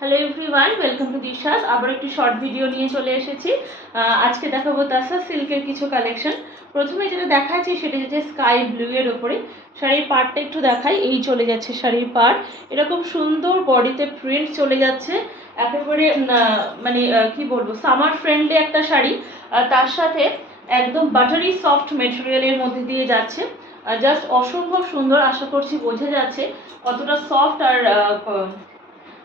Hello everyone, welcome to দিশাস। আবার একটি short video নিয়ে চলে এসেছি। আজকে দেখাবো তাসা সিল্কের কিছু কালেকশন। প্রথমে যেটা দেখাচ্ছি সেটা হচ্ছে স্কাই ব্লু এর ওপরে। শাড়ির পাড়টা একটু দেখাই। এই চলে যাচ্ছে শাড়ির পাড়, এরকম সুন্দর বডিতে প্রিন্ট চলে যাচ্ছে। একেবারে মানে কি বলবো, সামার ফ্রেন্ডলি একটা শাড়ি। তার সাথে একদম বাটারি সফট মেটেরিয়ালের মধ্যে দিয়ে যাচ্ছে। জাস্ট অসম্ভব সুন্দর। আশা করছি বোঝা যাচ্ছে কতটা সফট আর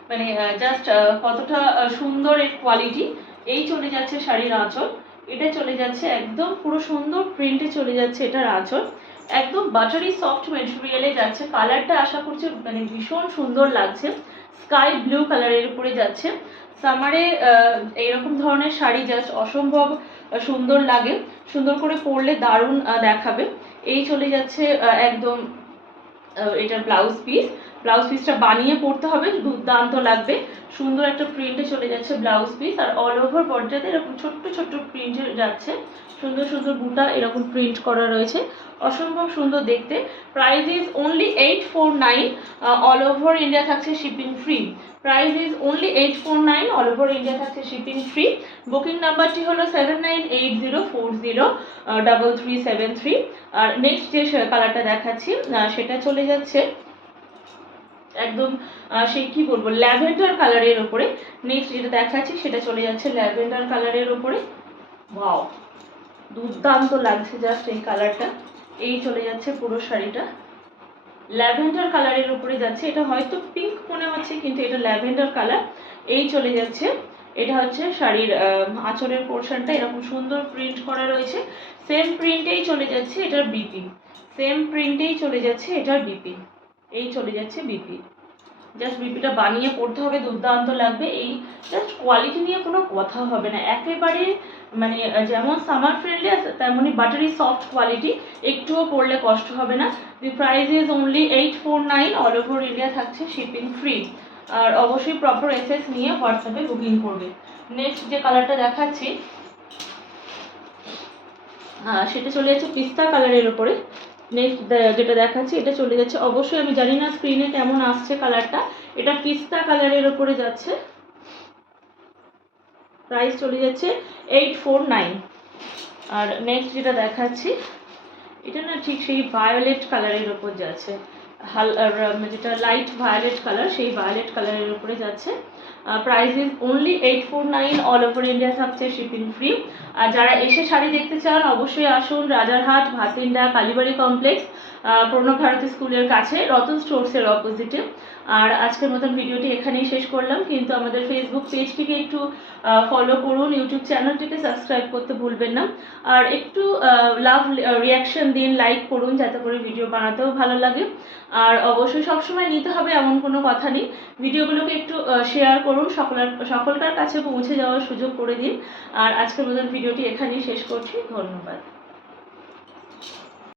মানে জাস্ট কতটা সুন্দর এর কোয়ালিটি। এই চলে যাচ্ছে শাড়ির আঁচল। এটা চলে যাচ্ছে একদম পুরো সুন্দর প্রিন্টে চলে যাচ্ছে এটার আঁচল। একদম বাটারি সফট মেটেরিয়ালে যাচ্ছে। কালারটা আশা করছি মানে ভীষণ সুন্দর লাগছে। স্কাই ব্লু কালারের উপরে যাচ্ছে। সামারে এইরকম ধরনের শাড়ি জাস্ট অসম্ভব সুন্দর লাগে। সুন্দর করে পরলে দারুণ দেখাবে। এই চলে যাচ্ছে একদম এটার ব্লাউজ পিসটা বানিয়ে পরতে হবে, দুর্দান্ত লাগবে। সুন্দর একটা প্রিন্টে চলে যাচ্ছে ব্লাউজ পিস, আর অল ওভার বডিটাতে এরকম ছোট্ট ছোট্ট প্রিন্টে যাচ্ছে। সুন্দর সুন্দর বুটা এরকম প্রিন্ট করা রয়েছে, অসম্ভব সুন্দর দেখতে। Price is only 849। All over India থাকছে shipping free. Price is only 849, all over India থাকছে শিপিং ফ্রি। বুকিং নাম্বারটি হলো 7980403373। আর নেক্সট যে কালারটা দেখাচ্ছি সেটা চলে যাচ্ছে একদম সে কি বলবো ল্যাভেন্ডার কালারের ওপরে। নেক্সট যেটা দেখাচ্ছি সেটা চলে যাচ্ছে ল্যাভেন্ডার কালারের ওপরে। ওয়াও, দুর্দান্ত লাগছে জাস্ট এই কালারটা। এই চলে যাচ্ছে পুরো শাড়িটা ল্যাভেন্ডার কালারের উপরে যাচ্ছে। এটা হয়তো পিঙ্ক মনে হচ্ছে কিন্তু এটা ল্যাভেন্ডার কালার। এই চলে যাচ্ছে, এটা হচ্ছে শাড়ির আঁচলের পোর্শনটা এরকম সুন্দর প্রিন্ট করা রয়েছে। সেম প্রিন্টেই চলে যাচ্ছে এটার বিপি। সেম প্রিন্টেই চলে যাচ্ছে এটার বিপি। এই চলে যাচ্ছে বিপি। জাস্ট বিপিটা বানিয়ে পড়তে হবে, দুর্দান্ত লাগবে। এই জাস্ট কোয়ালিটি নিয়ে কোনো কথা হবে না, একেবারে মানে যেমন সামার ফ্রেন্ডলি তেমনই বাটারি সফট কোয়ালিটি। একটুও পরলে কষ্ট হবে না। দি price is only 849, all over India থাকছে শিপিং ফ্রি। আর অবশ্যই প্রপার এসএস নিয়ে হোয়াটসঅ্যাপে বুকিং করবে। নেক্সট যে কালারটা দেখাচ্ছি সেটা চলে যাচ্ছে পিস্তা কালারের ওপরে। নেক্সট যেটা দেখাচ্ছি এটা চলে যাচ্ছে, অবশ্যই আমি জানি না স্ক্রিনে কেমন আসছে কালারটা, এটা পিস্তা কালারের ওপরে যাচ্ছে। প্রাইস চলে যাচ্ছে 849। আর নেক্সট যেটা দেখাচ্ছি এটা না ঠিক সেই ভায়োলেট কালারের ওপর যাচ্ছে, যেটা লাইট ভায়োলেট কালার সেই ভায়োলেট কালারের উপরে যাচ্ছে। Price is only 849, all over India থাকছে শিপিং ফ্রি। আর যারা এসে শাড়ি দেখতে চান অবশ্যই আসুন রাজারহাট ভাতিন্ডা কালীবাড়ি কমপ্লেক্স, পুরনো ভারতী স্কুলের কাছে, রতন স্টোর্সের অপোজিটে। আর আজকের মতন ভিডিওটি এখানেই শেষ করলাম, কিন্তু আমাদের ফেসবুক পেজটিকে একটু ফলো করুন, ইউটিউব চ্যানেলটিকে সাবস্ক্রাইব করতে ভুলবেন না। আর একটু লাভ রিয়াকশন দিন, লাইক করুন যাতে করে ভিডিও বানাতেও ভালো লাগে। আর অবশ্যই সবসময় নিতে হবে এমন কোনো কথা নেই। ভিডিওগুলোকে একটু শেয়ার করুন, সকলকার কাছে পৌঁছে যাওয়ার সুযোগ করে দিন। আর আজকের মতন ভিডিওটি এখানেই শেষ করছি। ধন্যবাদ।